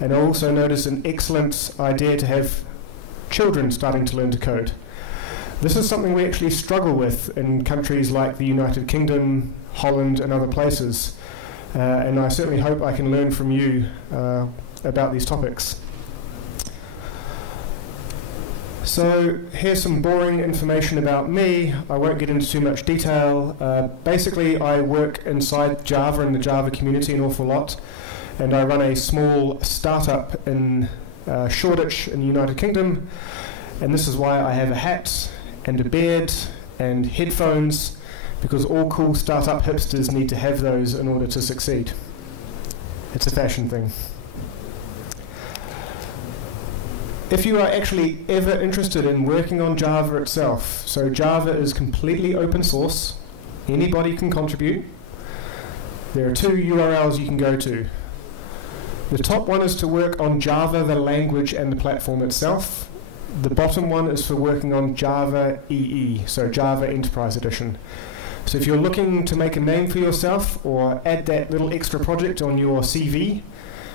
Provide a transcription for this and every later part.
And I also noticed an excellent idea to have children starting to learn to code. This is something we actually struggle with in countries like the United Kingdom, Holland and other places. And I certainly hope I can learn from you about these topics. So here's some boring information about me. I won't get into too much detail. Basically, I work inside Java and the Java community an awful lot. And I run a small startup in Shoreditch in the United Kingdom. And this is why I have a hat and a beard and headphones, because all cool startup hipsters need to have those in order to succeed. It's a fashion thing. If you are actually ever interested in working on Java itself, so Java is completely open source, anybody can contribute. There are two URLs you can go to. The top one is to work on Java, the language and the platform itself. The bottom one is for working on Java EE, so Java Enterprise Edition. So if you're looking to make a name for yourself or add that little extra project on your CV,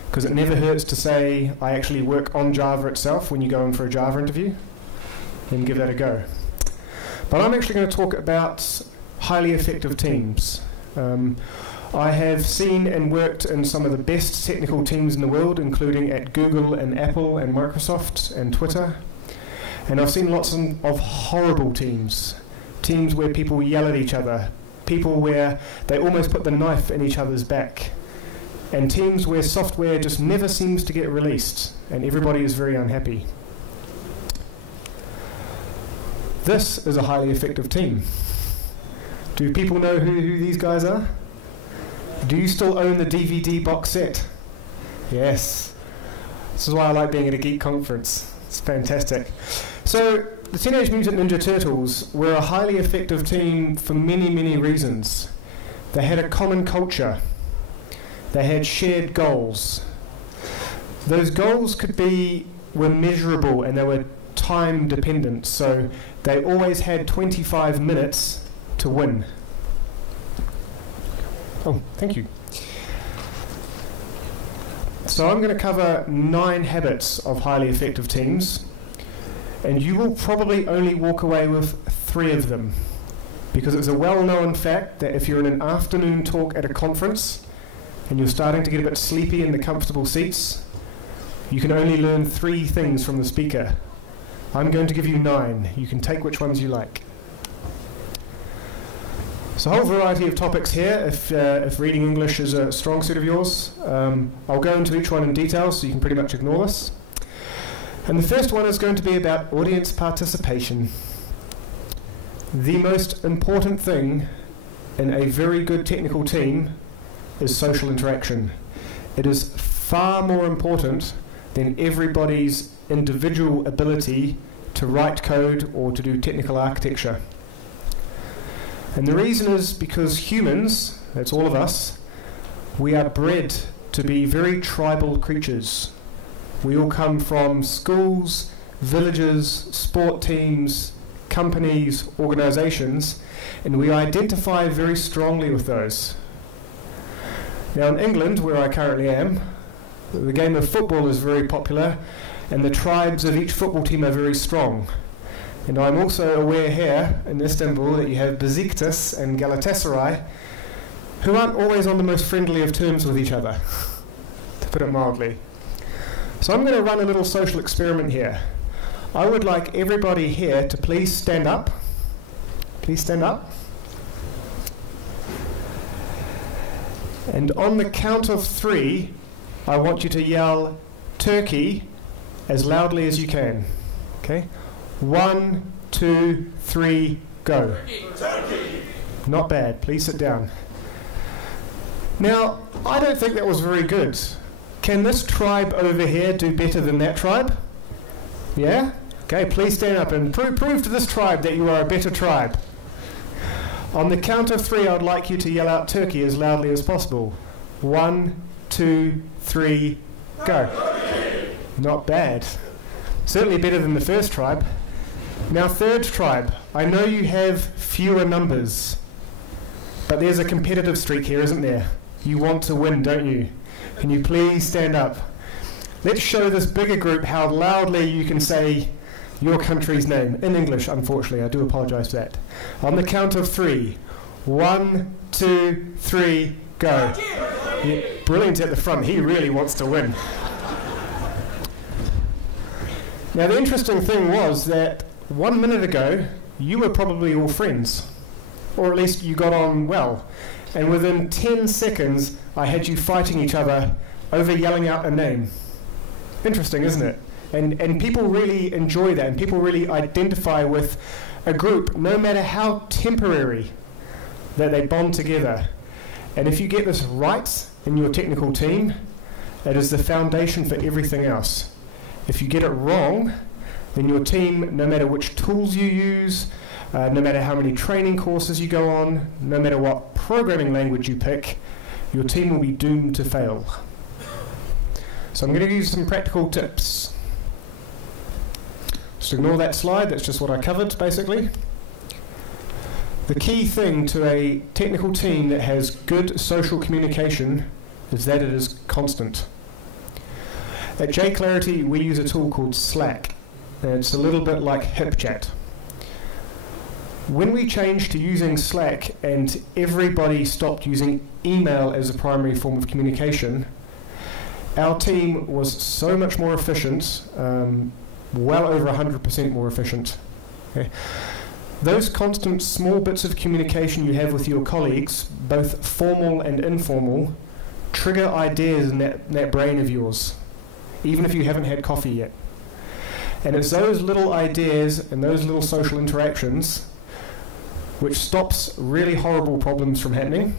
because it never hurts to say, I actually work on Java itself when you go in for a Java interview, then give that a go. But I'm actually going to talk about highly effective teams. I have seen and worked in some of the best technical teams in the world, including at Google and Apple and Microsoft and Twitter. And I've seen lots of horrible teams. Teams where people yell at each other. People where they almost put the knife in each other's back. And teams where software just never seems to get released and everybody is very unhappy. This is a highly effective team. Do people know who these guys are? Do you still own the DVD box set? Yes. This is why I like being at a geek conference. It's fantastic. So, the Teenage Mutant Ninja Turtles were a highly effective team for many, many reasons. They had a common culture. They had shared goals. Those goals were measurable and they were time dependent, so they always had 25 minutes to win. Oh, thank you. So I'm going to cover 9 habits of highly effective teams, and you will probably only walk away with 3 of them, because it's a well-known fact that if you're in an afternoon talk at a conference and you're starting to get a bit sleepy in the comfortable seats, you can only learn 3 things from the speaker. I'm going to give you 9. You can take which ones you like. So a whole variety of topics here, if reading English is a strong suit of yours. I'll go into each one in detail so you can pretty much ignore this. And the first one is going to be about audience participation. The most important thing in a very good technical team is social interaction. It is far more important than everybody's individual ability to write code or to do technical architecture. And the reason is because humans, that's all of us, we are bred to be very tribal creatures. We all come from schools, villages, sport teams, companies, organizations, and we identify very strongly with those. Now in England, where I currently am, the game of football is very popular, and the tribes of each football team are very strong. And I'm also aware here in Istanbul that you have Besiktas and Galatasaray, who aren't always on the most friendly of terms with each other, to put it mildly. So I'm going to run a little social experiment here. I would like everybody here to please stand up. Please stand up. And on the count of 3, I want you to yell Turkey as loudly as you can. Okay? 1, 2, 3, go. Turkey. Not bad. Please sit down. Now, I don't think that was very good. Can this tribe over here do better than that tribe? Yeah? Okay, please stand up and prove to this tribe that you are a better tribe. On the count of 3, I would like you to yell out Turkey as loudly as possible. 1, 2, 3, go. Turkey. Not bad. Certainly better than the first tribe. Now, third tribe, I know you have fewer numbers, but there's a competitive streak here, isn't there? You want to win, don't you? Can you please stand up? Let's show this bigger group how loudly you can say your country's name. In English, unfortunately, I do apologise for that. On the count of 3. 1, 2, 3, go. Yeah, brilliant at the front. He really wants to win. Now, the interesting thing was that 1 minute ago, you were probably all friends. Or at least you got on well. And within 10 seconds, I had you fighting each other over yelling out a name. Interesting, isn't it? And people really enjoy that, and people really identify with a group, no matter how temporary, that they bond together. And if you get this right in your technical team, it is the foundation for everything else. If you get it wrong, then your team, no matter which tools you use, no matter how many training courses you go on, no matter what programming language you pick, your team will be doomed to fail. So I'm going to give you some practical tips. Just ignore that slide, that's just what I covered, basically. The key thing to a technical team that has good social communication is that it is constant. At JClarity, we use a tool called Slack. And it's a little bit like HipChat. When we changed to using Slack and everybody stopped using email as a primary form of communication, our team was so much more efficient, well over 100% more efficient. Okay. Those constant small bits of communication you have with your colleagues, both formal and informal, trigger ideas in that brain of yours, even if you haven't had coffee yet. And it's those little ideas and those little social interactions which stops really horrible problems from happening.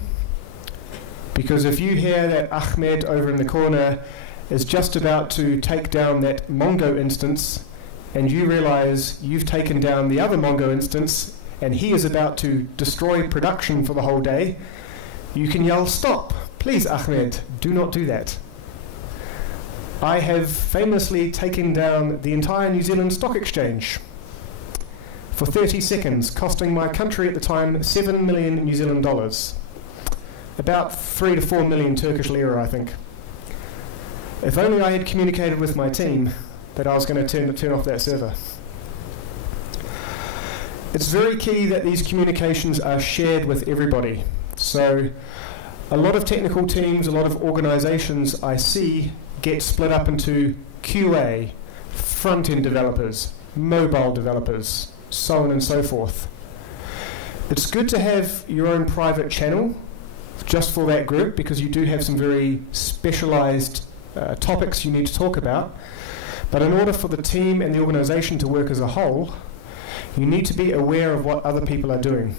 Because if you hear that Ahmed over in the corner is just about to take down that Mongo instance, and you realize you've taken down the other Mongo instance, and he is about to destroy production for the whole day, you can yell, "Stop! Please, Ahmed, do not do that." I have famously taken down the entire New Zealand Stock Exchange for 30 seconds, costing my country at the time 7 million New Zealand dollars. About 3 to 4 million Turkish lira, I think. If only I had communicated with my team that I was going to turn off that server. It's very key that these communications are shared with everybody. So a lot of technical teams, a lot of organizations I see get split up into QA, front-end developers, mobile developers, so on and so forth. It's good to have your own private channel just for that group, because you do have some very specialized topics you need to talk about. But in order for the team and the organization to work as a whole, you need to be aware of what other people are doing.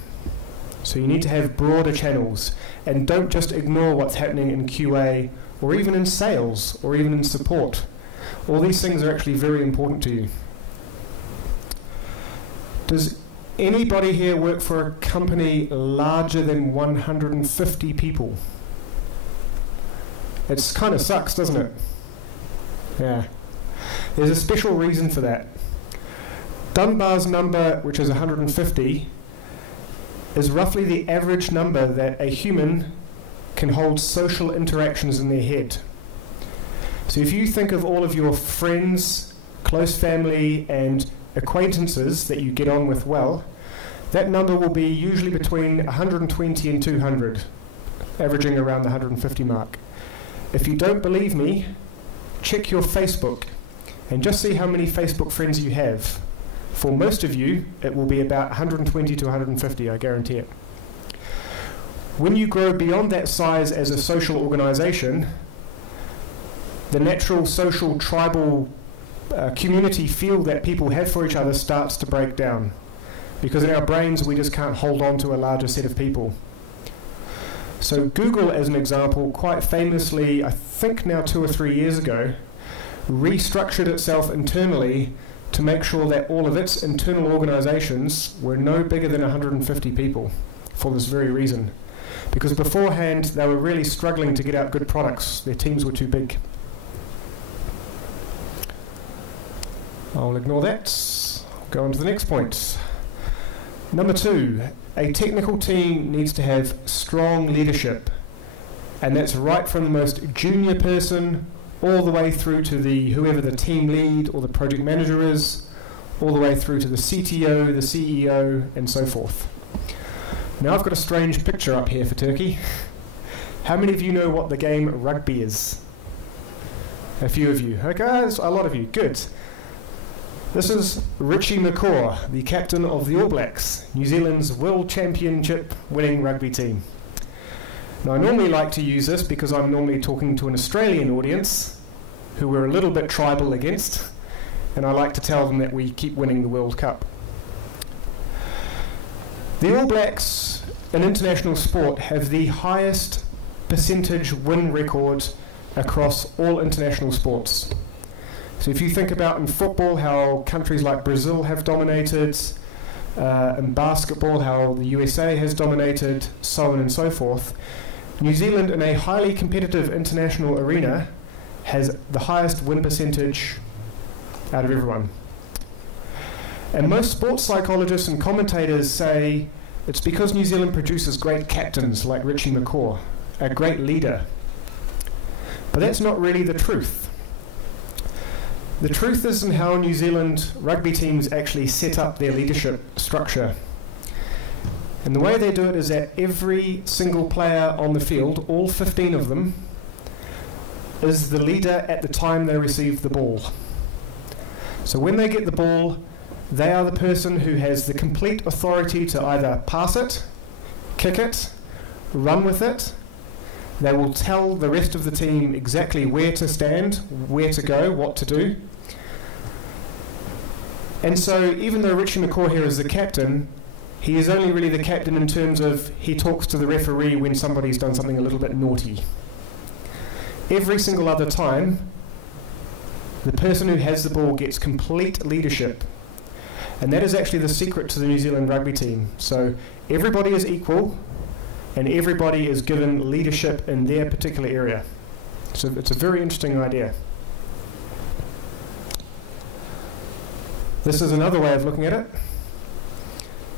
So you need to have broader channels, and don't just ignore what's happening in QA or even in sales or even in support. All these things are actually very important to you. Does anybody here work for a company larger than 150 people? It kind of sucks, doesn't it? Yeah. There's a special reason for that. Dunbar's number, which is 150, is roughly the average number that a human can hold social interactions in their head. So if you think of all of your friends, close family, and acquaintances that you get on with well, that number will be usually between 120 and 200, averaging around the 150 mark. If you don't believe me, check your Facebook and just see how many Facebook friends you have. For most of you, it will be about 120 to 150, I guarantee it. When you grow beyond that size as a social organization, the natural social tribal community feel that people have for each other starts to break down, because in our brains we just can't hold on to a larger set of people. So Google, as an example, quite famously, I think now 2 or 3 years ago, restructured itself internally to make sure that all of its internal organizations were no bigger than 150 people, for this very reason. Because beforehand they were really struggling to get out good products. Their teams were too big. I'll ignore that. Go on to the next point. Number 2, a technical team needs to have strong leadership. And that's right from the most junior person all the way through to whoever the team lead or the project manager is, all the way through to the CTO, the CEO, and so forth. Now I've got a strange picture up here for Turkey. How many of you know what the game rugby is? A few of you. Okay, a lot of you. Good. This is Richie McCaw, the captain of the All Blacks, New Zealand's World Championship winning rugby team. Now I normally like to use this because I'm normally talking to an Australian audience who we're a little bit tribal against, and I like to tell them that we keep winning the World Cup. The All Blacks in international sport have the highest percentage win record across all international sports. So if you think about in football how countries like Brazil have dominated, in basketball how the USA has dominated, so on and so forth, New Zealand in a highly competitive international arena has the highest win percentage out of everyone. And most sports psychologists and commentators say it's because New Zealand produces great captains like Richie McCaw, a great leader. But that's not really the truth. The truth is in how New Zealand rugby teams actually set up their leadership structure. And the way they do it is that every single player on the field, all 15 of them, is the leader at the time they receive the ball. So when they get the ball, they are the person who has the complete authority to either pass it, kick it, run with it. They will tell the rest of the team exactly where to stand, where to go, what to do. And so even though Richie McCaw here is the captain, he is only really the captain in terms of he talks to the referee when somebody's done something a little bit naughty. Every single other time, the person who has the ball gets complete leadership. And that is actually the secret to the New Zealand rugby team. So everybody is equal, and everybody is given leadership in their particular area. So it's a very interesting idea. This is another way of looking at it.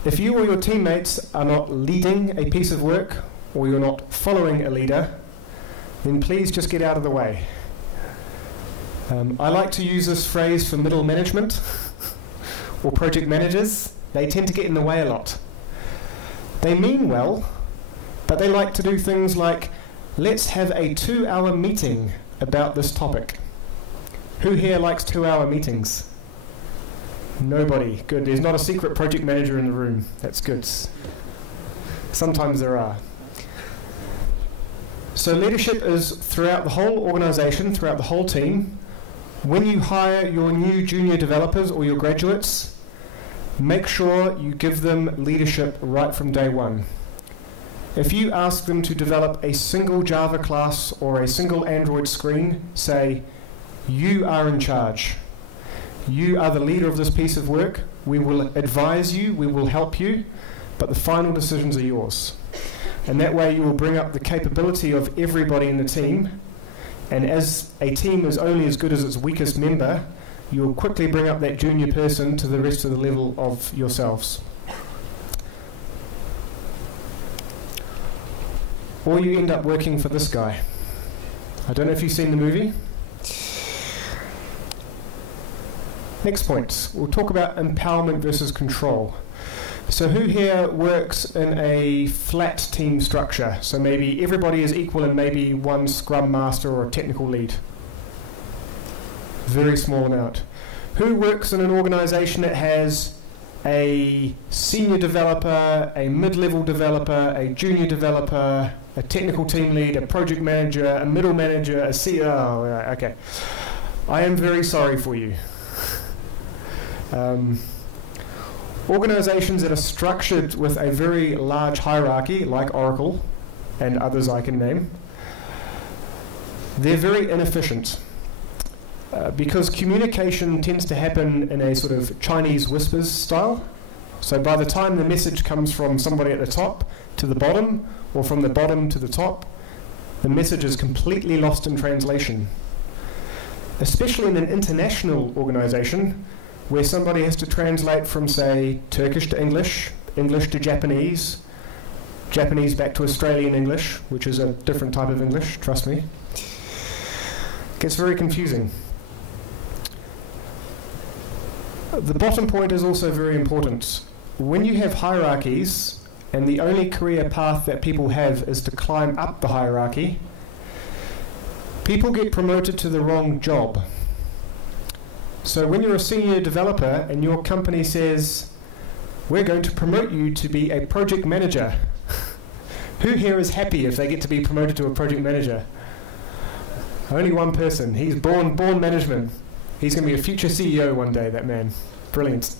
If you or your teammates are not leading a piece of work, or you're not following a leader, then please just get out of the way. I like to use this phrase for middle management or project managers. They tend to get in the way a lot. They mean well, but they like to do things like, let's have a 2-hour meeting about this topic. Who here likes 2-hour meetings? Nobody. Good. There's not a secret project manager in the room. That's good. Sometimes there are. So leadership is throughout the whole organization, throughout the whole team. When you hire your new junior developers or your graduates, make sure you give them leadership right from day one. If you ask them to develop a single Java class or a single Android screen, say, you are in charge. You are the leader of this piece of work. We will advise you, we will help you, but the final decisions are yours. And that way you will bring up the capability of everybody in the team. And as a team is only as good as its weakest member, you will quickly bring up that junior person to the rest of the level of yourselves. Or you end up working for this guy. I don't know if you've seen the movie. Next point, we'll talk about empowerment versus control. So who here works in a flat team structure? So maybe everybody is equal and maybe one scrum master or a technical lead. Very small amount. Who works in an organization that has a senior developer, a mid-level developer, a junior developer, a technical team lead, a project manager, a middle manager, a CEO? Okay. I am very sorry for you. Organizations that are structured with a very large hierarchy, like Oracle and others I can name, they're very inefficient because communication tends to happen in a sort of Chinese whispers style. So by the time the message comes from somebody at the top to the bottom, or from the bottom to the top, the message is completely lost in translation. Especially in an international organization, where somebody has to translate from, say, Turkish to English, English to Japanese, Japanese back to Australian English, which is a different type of English, trust me. gets very confusing. The bottom point is also very important. When you have hierarchies, and the only career path that people have is to climb up the hierarchy, people get promoted to the wrong job. So when you're a senior developer and your company says, we're going to promote you to be a project manager, who here is happy if they get to be promoted to a project manager? Only one person. He's born management. He's going to be a future CEO one day, that man. Brilliant.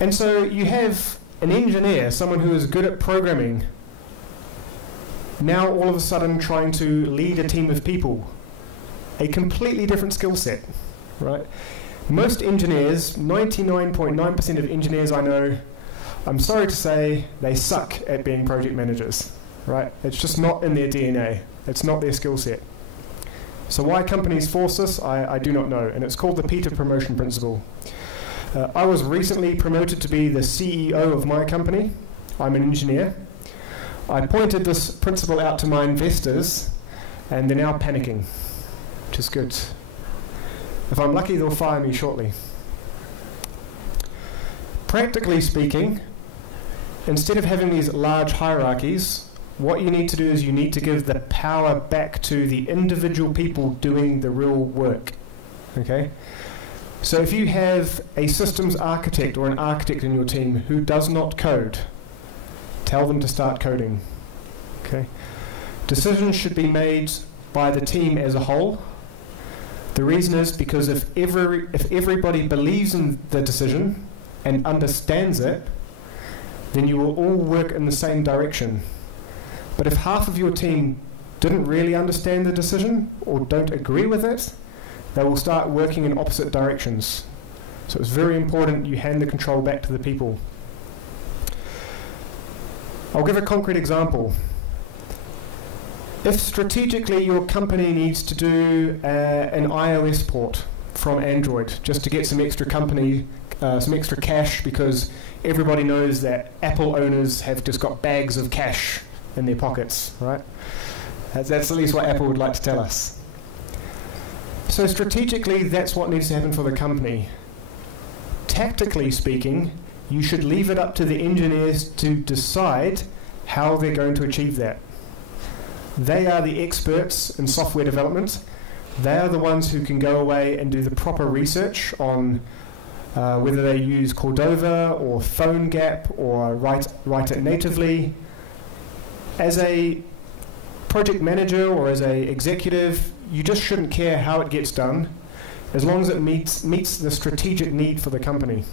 And so you have an engineer, someone who is good at programming, now all of a sudden trying to lead a team of people. A completely different skill set, right? Most engineers, 99.9% of engineers I know, I'm sorry to say, they suck at being project managers, right? It's just not in their DNA. It's not their skill set. So why companies force this, I do not know, and it's called the Peter Promotion Principle. I was recently promoted to be the CEO of my company. I'm an engineer. I pointed this principle out to my investors, and they're now panicking, which is good. If I'm lucky, they'll fire me shortly. Practically speaking, instead of having these large hierarchies, what you need to do is you need to give the power back to the individual people doing the real work. Okay? So if you have a systems architect or an architect in your team who does not code, tell them to start coding. Okay? Decisions should be made by the team as a whole. The reason is because if everybody believes in the decision and understands it, then you will all work in the same direction. But if half of your team didn't really understand the decision or don't agree with it, they will start working in opposite directions. So it's very important you hand the control back to the people. I'll give a concrete example. If strategically your company needs to do an iOS port from Android just to get some extra cash, because everybody knows that Apple owners have just got bags of cash in their pockets, right? That's at least what Apple would like to tell us. So strategically, that's what needs to happen for the company. Tactically speaking, you should leave it up to the engineers to decide how they're going to achieve that. They are the experts in software development. They are the ones who can go away and do the proper research on whether they use Cordova or PhoneGap or write it natively. As a project manager or as an executive, you just shouldn't care how it gets done as long as it meets the strategic need for the company.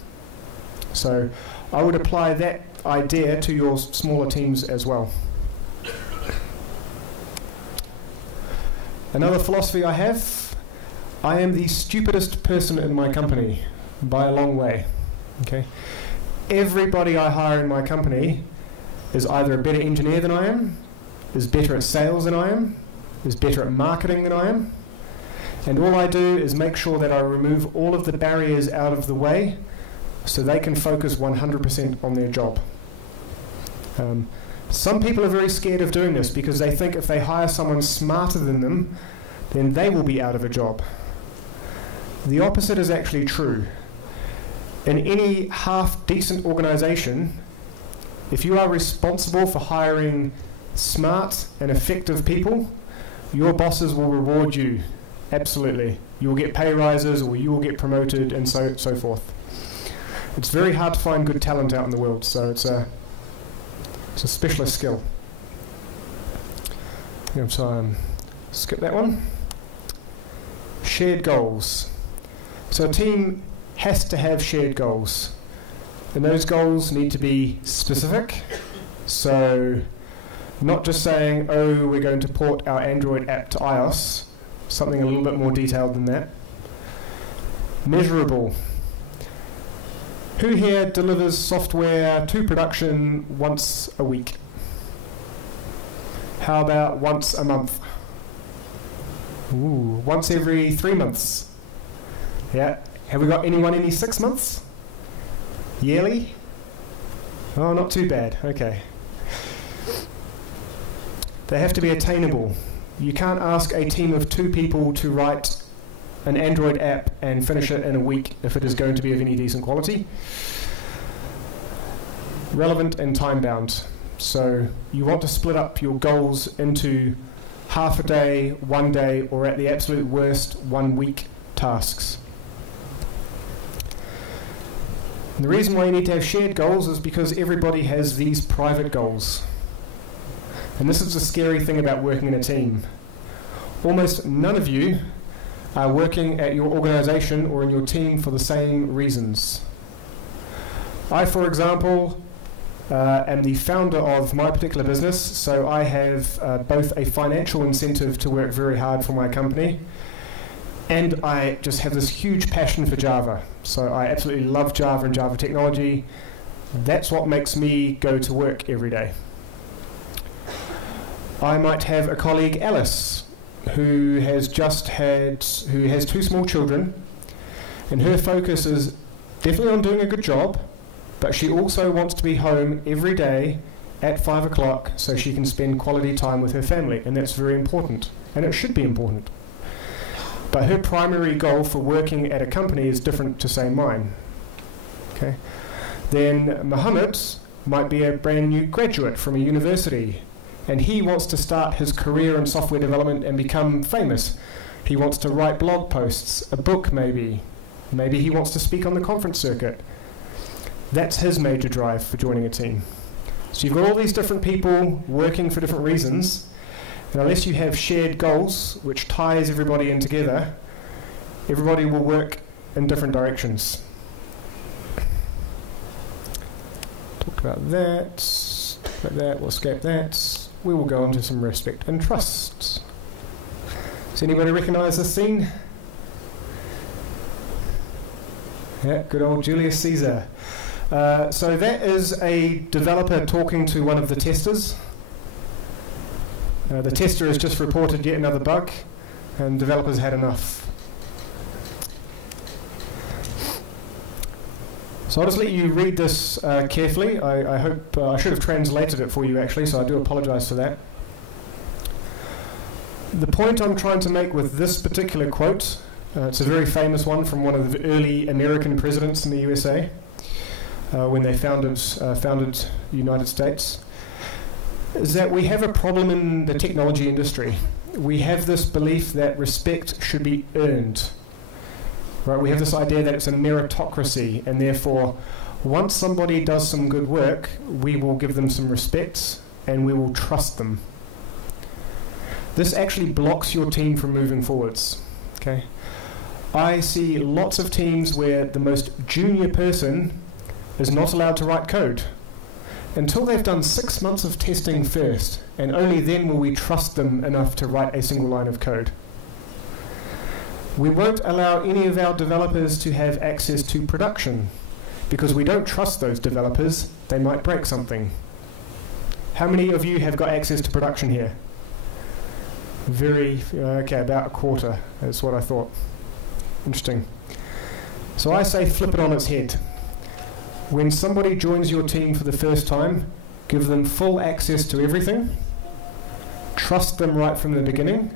So I would apply that idea to your smaller teams as well. Another philosophy I have, I am the stupidest person in my company by a long way. Okay? Everybody I hire in my company is either a better engineer than I am, is better at sales than I am, is better at marketing than I am, and all I do is make sure that I remove all of the barriers out of the way so they can focus 100% on their job. Some people are very scared of doing this because they think if they hire someone smarter than them, then they will be out of a job. The opposite is actually true. In any half-decent organization, if you are responsible for hiring smart and effective people, your bosses will reward you. Absolutely. You will get pay rises or you will get promoted and so forth. It's very hard to find good talent out in the world, so it's a specialist skill. So skip that one. Shared goals. So a team has to have shared goals. And those goals need to be specific. So not just saying, oh, we're going to port our Android app to iOS. Something a little bit more detailed than that. Measurable. Who here delivers software to production once a week? How about once a month? Ooh, once every 3 months. Yeah. Have we got anyone any 6 months? Yearly? Oh, not too bad. Okay. They have to be attainable. You can't ask a team of 2 people to write an Android app and finish it in a week if it is going to be of any decent quality. Relevant and time-bound. So you want to split up your goals into half a day, 1 day, or at the absolute worst, 1 week tasks. And the reason why you need to have shared goals is because everybody has these private goals. And this is the scary thing about working in a team. Almost none of you are working at your organization or in your team for the same reasons. I, for example, am the founder of my particular business, so I have both a financial incentive to work very hard for my company, and I just have this huge passion for Java. So I absolutely love Java and Java technology. That's what makes me go to work every day. I might have a colleague, Alice, who has 2 small children, and her focus is definitely on doing a good job, but she also wants to be home every day at 5 o'clock so she can spend quality time with her family, and that's very important, and it should be important. But her primary goal for working at a company is different to, say, mine. Okay. Then Mohammed might be a brand new graduate from a university, and he wants to start his career in software development and become famous. He wants to write blog posts, a book maybe. Maybe he wants to speak on the conference circuit. That's his major drive for joining a team. So you've got all these different people working for different reasons, and unless you have shared goals, which ties everybody in together, everybody will work in different directions. Talked about that, we'll escape that. We will go on to some respect and trust. Does anybody recognise this scene? Yeah, good old Julius Caesar. So that is a developer talking to one of the testers. The tester has just reported yet another bug, and developers had enough. So I'll just let you read this carefully. I hope I should have translated it for you actually, so I do apologize for that. The point I'm trying to make with this particular quote, it's a very famous one from one of the early American presidents in the USA when they founded the United States, is that we have a problem in the technology industry. We have this belief that respect should be earned. Right, we have this idea that it's a meritocracy, and therefore once somebody does some good work, we will give them some respect and we will trust them. This actually blocks your team from moving forwards. Okay? I see lots of teams where the most junior person is not allowed to write code until they've done 6 months of testing first, and only then will we trust them enough to write a single line of code. We won't allow any of our developers to have access to production because we don't trust those developers. They might break something. How many of you have got access to production here? Okay, about a quarter. That's what I thought. Interesting. So I say flip it on its head. When somebody joins your team for the first time, give them full access to everything. Trust them right from the beginning.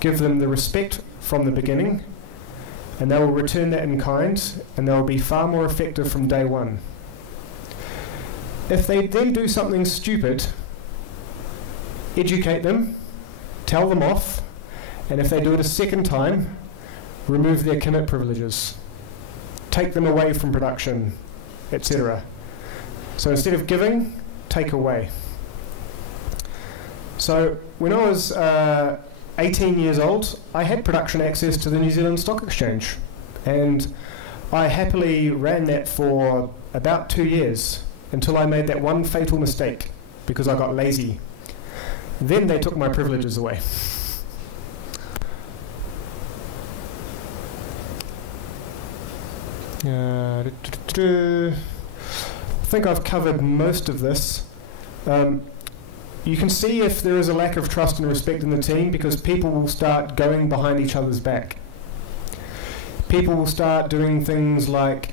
Give them the respect from the beginning, and they will return that in kind, and they will be far more effective from day one. If they then do something stupid, educate them, tell them off, and if they do it a second time, remove their commit privileges, take them away from production, etc. So instead of giving, take away. So when I was 18 years old, I had production access to the New Zealand Stock Exchange, and I happily ran that for about 2 years until I made that one fatal mistake because I got lazy. Then they took my privileges away. I think I've covered most of this. You can see if there is a lack of trust and respect in the team because people will start going behind each other's back. People will start doing things like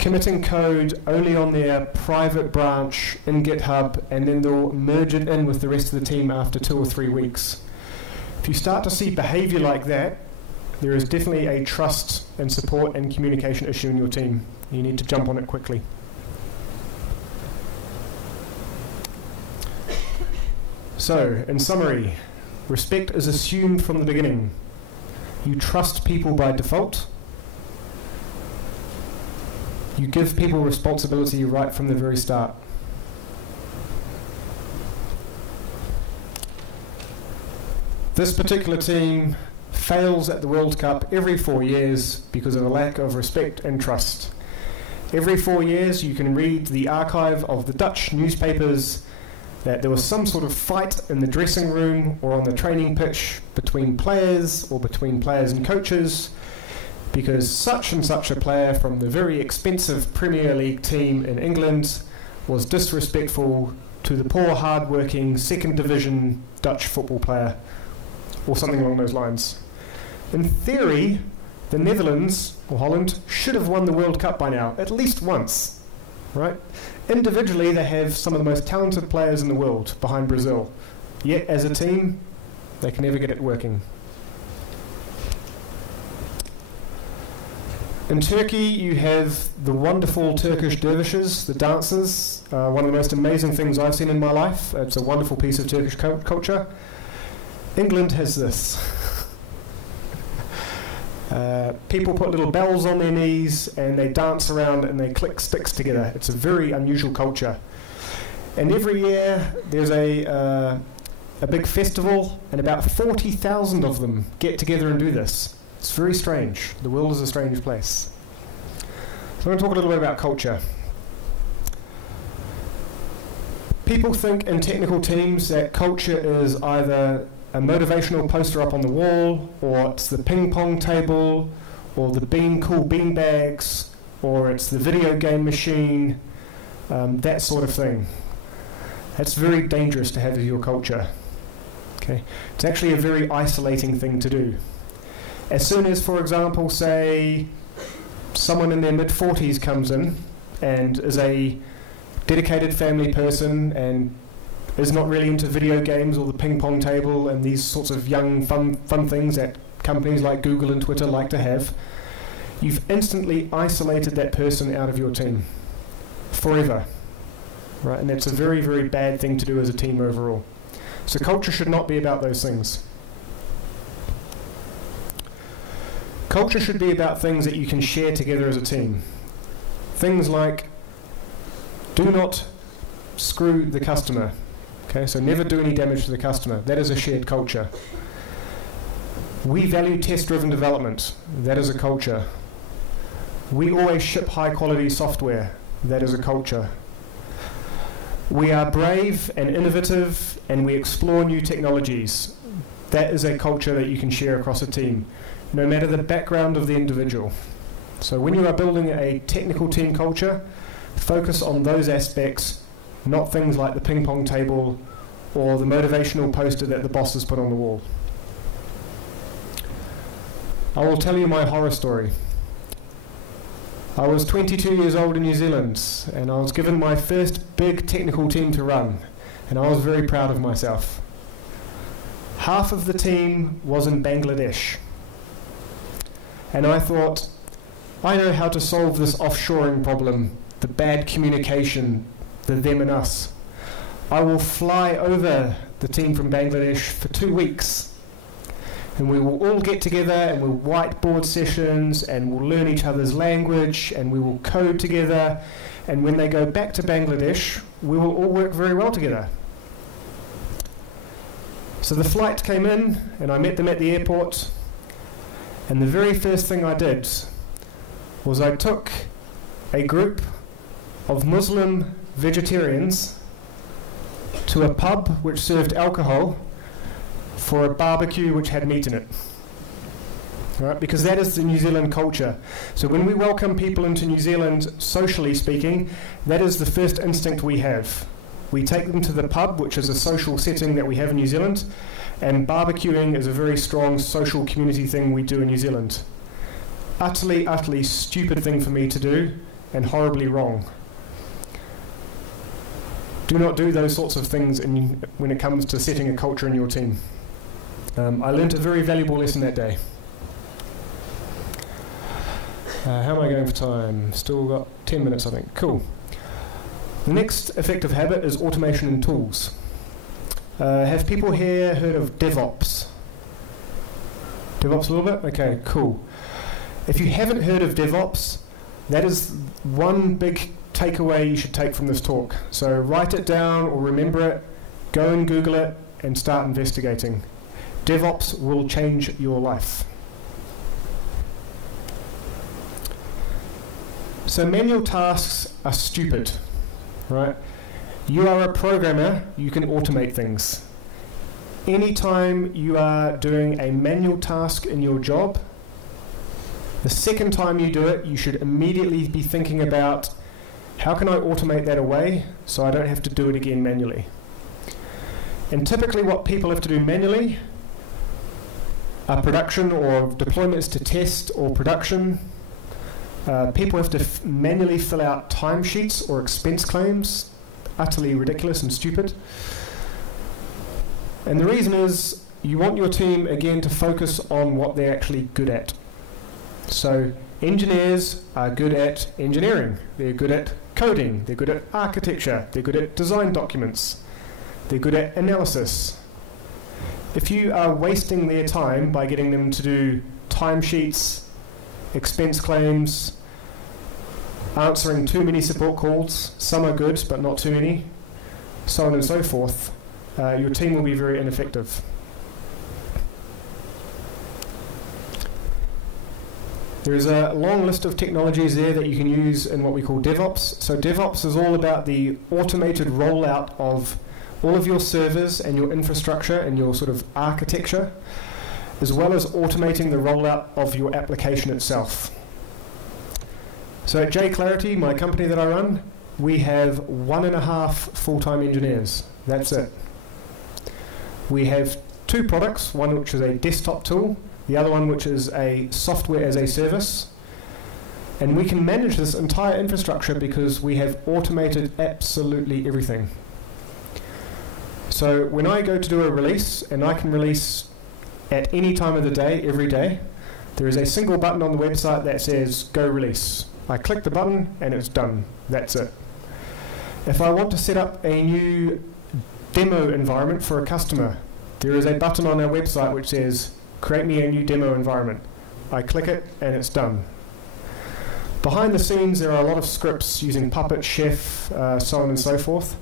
committing code only on their private branch in GitHub, and then they'll merge it in with the rest of the team after 2 or 3 weeks. If you start to see behavior like that, there is definitely a trust and support and communication issue in your team. You need to jump on it quickly. So, in summary, respect is assumed from the beginning. You trust people by default. You give people responsibility right from the very start. This particular team fails at the World Cup every 4 years because of a lack of respect and trust. Every 4 years you can read the archive of the Dutch newspapers that there was some sort of fight in the dressing room or on the training pitch between players or between players and coaches because such and such a player from the very expensive Premier League team in England was disrespectful to the poor, hard-working second division Dutch football player, or something along those lines. In theory, the Netherlands, or Holland, should have won the World Cup by now, at least once, right? Individually, they have some of the most talented players in the world behind Brazil. Yet, as a team, they can never get it working. In Turkey, you have the wonderful Turkish dervishes, the dancers, one of the most amazing things I've seen in my life. It's a wonderful piece of Turkish culture. England has this. People put little bells on their knees and they dance around and they click sticks together. It's a very unusual culture. And every year there's a big festival and about 40,000 of them get together and do this. It's very strange. The world is a strange place. So I'm going to talk a little bit about culture. People think in technical teams that culture is either a motivational poster up on the wall, or it's the ping pong table, or the cool bean bags, or it's the video game machine, that sort of thing. That's very dangerous to have as your culture. Okay? It's actually a very isolating thing to do. As soon as, for example, say, someone in their mid-40s comes in and is a dedicated family person and is not really into video games or the ping pong table and these sorts of young fun things that companies like Google and Twitter like to have, you've instantly isolated that person out of your team forever, right? And that's a very, very bad thing to do as a team overall. So culture should not be about those things. Culture should be about things that you can share together as a team. Things like, do not screw the customer. Okay, so never do any damage to the customer. That is a shared culture. We value test-driven development. That is a culture. We always ship high-quality software. That is a culture. We are brave and innovative, and we explore new technologies. That is a culture that you can share across a team, no matter the background of the individual. So when you are building a technical team culture, focus on those aspects, not things like the ping pong table or the motivational poster that the boss has put on the wall. I will tell you my horror story. I was 22 years old in New Zealand and I was given my first big technical team to run, and I was very proud of myself. Half of the team was in Bangladesh, and I thought, I know how to solve this offshoring problem, the bad communication, the them and us. I will fly over the team from Bangladesh for 2 weeks, and we will all get together and we'll whiteboard sessions and we'll learn each other's language and we will code together, and when they go back to Bangladesh we will all work very well together. So the flight came in and I met them at the airport, and the very first thing I did was I took a group of Muslim vegetarians to a pub which served alcohol for a barbecue which had meat in it. Right? Because that is the New Zealand culture. So when we welcome people into New Zealand, socially speaking, that is the first instinct we have. We take them to the pub, which is a social setting that we have in New Zealand, and barbecuing is a very strong social community thing we do in New Zealand. Utterly, utterly stupid thing for me to do and horribly wrong. Do not do those sorts of things when it comes to setting a culture in your team. I learned a very valuable lesson that day. How am I going for time? Still got 10 minutes, I think. Cool. The next effective habit is automation and tools. Have people here heard of DevOps? DevOps a little bit? Okay, cool. If you haven't heard of DevOps, that is one big takeaway you should take from this talk. So write it down or remember it, go and Google it, and start investigating. DevOps will change your life. So manual tasks are stupid, right? You are a programmer, you can automate things. Anytime you are doing a manual task in your job, the second time you do it, you should immediately be thinking about, how can I automate that away so I don't have to do it again manually? And typically what people have to do manually are production or deployments to test or production. People have to manually fill out timesheets or expense claims. Utterly ridiculous and stupid. And the reason is you want your team, again, to focus on what they're actually good at. So engineers are good at engineering. They're good at coding. They're good at architecture. They're good at design documents. They're good at analysis. If you are wasting their time by getting them to do timesheets, expense claims, answering too many support calls, some are good but not too many, so on and so forth, your team will be very ineffective. There is a long list of technologies there that you can use in what we call DevOps. So DevOps is all about the automated rollout of all of your servers and your infrastructure and your sort of architecture, as well as automating the rollout of your application itself. So at JClarity, my company that I run, we have 1.5 full-time engineers. That's it. We have 2 products, one which is a desktop tool, the other one which is a software as a service. And we can manage this entire infrastructure because we have automated absolutely everything. So when I go to do a release, and I can release at any time of the day, every day, there is a single button on the website that says go release. I click the button and it's done. That's it. If I want to set up a new demo environment for a customer, there is a button on our website which says create me a new demo environment. I click it and it's done. Behind the scenes there are a lot of scripts using Puppet, Chef, so on and so forth,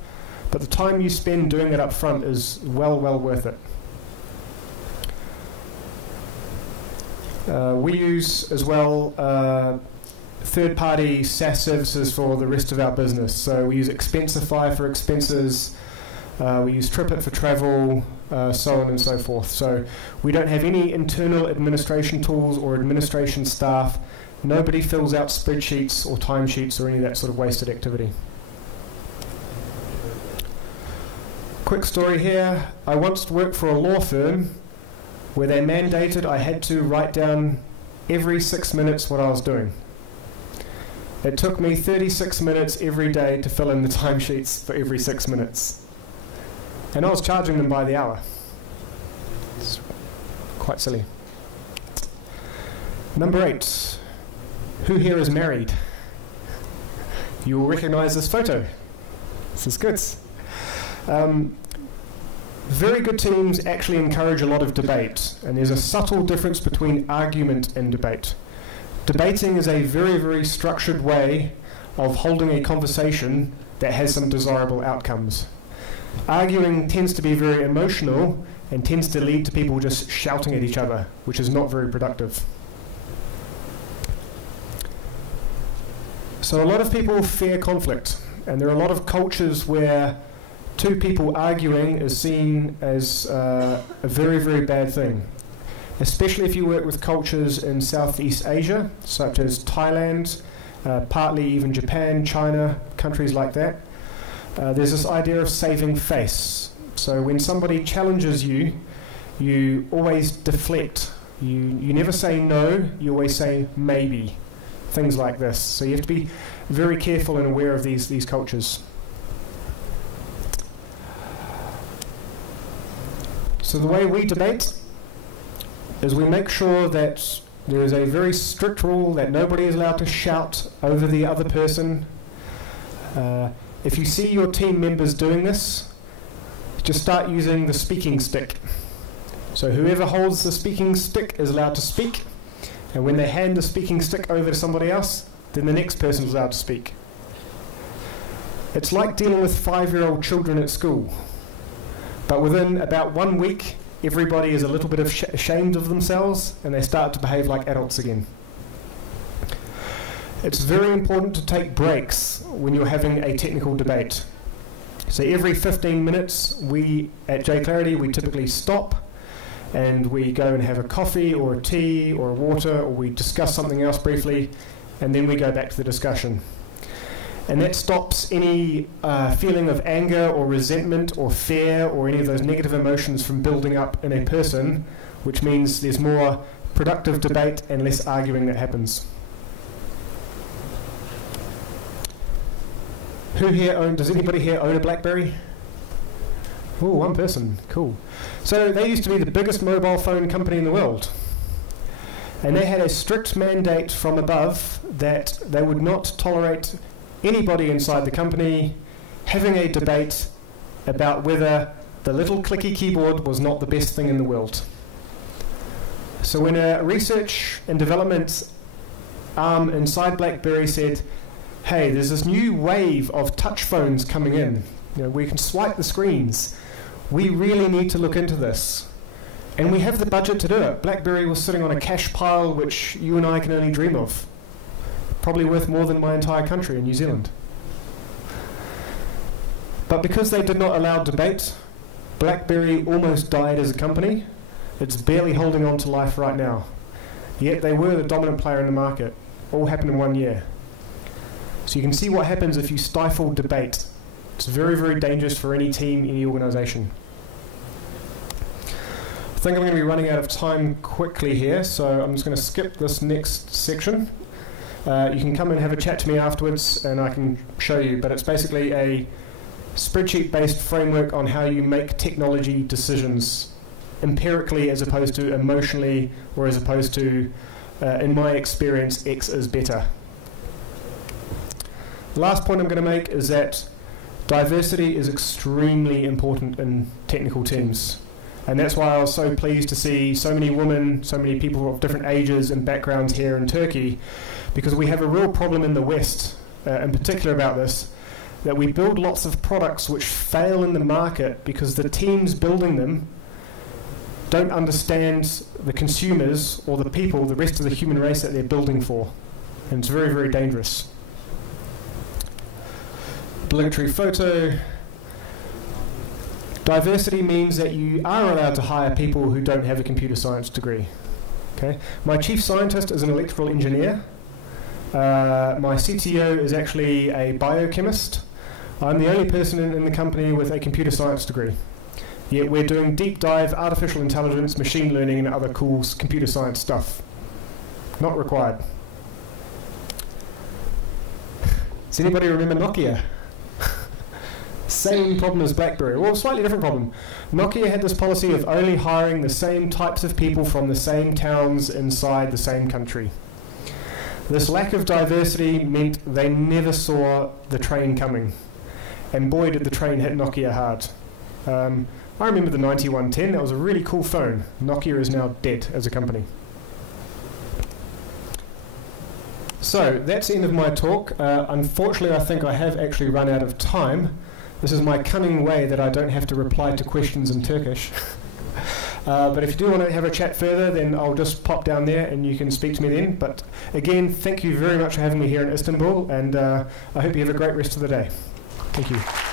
but the time you spend doing it up front is well worth it. We use as well third-party SaaS services for the rest of our business. So we use Expensify for expenses, we use TripIt for travel, so on and so forth. So we don't have any internal administration tools or administration staff. Nobody fills out spreadsheets or timesheets or any of that sort of wasted activity. Quick story here. I once worked for a law firm where they mandated I had to write down every 6 minutes what I was doing. It took me 36 minutes every day to fill in the timesheets for every 6 minutes. And I was charging them by the hour. It's quite silly. Number 8. Who here is married? You will recognize this photo. This is good. Very good teams actually encourage a lot of debate, and there's a subtle difference between argument and debate. Debating is a very structured way of holding a conversation that has some desirable outcomes. Arguing tends to be very emotional and tends to lead to people just shouting at each other, which is not very productive. So a lot of people fear conflict, and there are a lot of cultures where 2 people arguing is seen as a very bad thing. Especially if you work with cultures in Southeast Asia, such as Thailand, partly even Japan, China, countries like that. There's this idea of saving face. So when somebody challenges you, you always deflect. You never say no, you always say maybe. things like this. So you have to be very careful and aware of these cultures. So the way we debate is we make sure that there is a very strict rule that nobody is allowed to shout over the other person. If you see your team members doing this, just start using the speaking stick. So whoever holds the speaking stick is allowed to speak, and when they hand the speaking stick over to somebody else, then the next person is allowed to speak. It's like dealing with 5-year-old children at school. But within about 1 week, everybody is a little bit ashamed of themselves, and they start to behave like adults again. It's very important to take breaks when you're having a technical debate. So every 15 minutes, we at J-Clarity, we typically stop, and we go and have a coffee or a tea or a water, or we discuss something else briefly, and then we go back to the discussion. And that stops any feeling of anger or resentment or fear or any of those negative emotions from building up in a person, which means there's more productive debate and less arguing that happens. Does anybody here own a BlackBerry? Oh, one person, cool. So they used to be the biggest mobile phone company in the world. And they had a strict mandate from above that they would not tolerate anybody inside the company having a debate about whether the little clicky keyboard was not the best thing in the world. So when a research and development arm inside BlackBerry said, hey, there's this new wave of touch phones coming in, we can swipe the screens, we really need to look into this. And we have the budget to do it. BlackBerry was sitting on a cash pile which you and I can only dream of. Probably worth more than my entire country in New Zealand. But because they did not allow debate, BlackBerry almost died as a company. It's barely holding on to life right now. Yet they were the dominant player in the market. All happened in 1 year. So you can see what happens if you stifle debate. It's very, very dangerous for any team, any organization. I think I'm going to be running out of time quickly here, so I'm just going to skip this next section. You can come and have a chat to me afterwards and I can show you, but it's basically a spreadsheet-based framework on how you make technology decisions empirically as opposed to emotionally, or as opposed to, in my experience, X is better. The last point I'm going to make is that diversity is extremely important in technical teams. And that's why I was so pleased to see so many women, so many people of different ages and backgrounds here in Turkey, because we have a real problem in the West, in particular about this, that we build lots of products which fail in the market because the teams building them don't understand the consumers or the people, the rest of the human race that they're building for. And it's very, very dangerous. Obligatory photo. Diversity means that you are allowed to hire people who don't have a computer science degree. Okay? My chief scientist is an electrical engineer. My CTO is actually a biochemist. I'm the only person in the company with a computer science degree. Yet we're doing deep dive artificial intelligence, machine learning, and other cool computer science stuff. Not required. Does anybody remember Nokia? Same problem as BlackBerry. Well, slightly different problem. Nokia had this policy of only hiring the same types of people from the same towns inside the same country. This lack of diversity meant they never saw the train coming. And boy, did the train hit Nokia hard. I remember the 9110. That was a really cool phone. Nokia is now dead as a company. So, that's the end of my talk. Unfortunately, I think I have actually run out of time. This is my cunning way that I don't have to reply to questions in Turkish. But if you do want to have a chat further, then I'll just pop down there and you can speak to me then. But again, thank you very much for having me here in Istanbul, and I hope you have a great rest of the day. Thank you.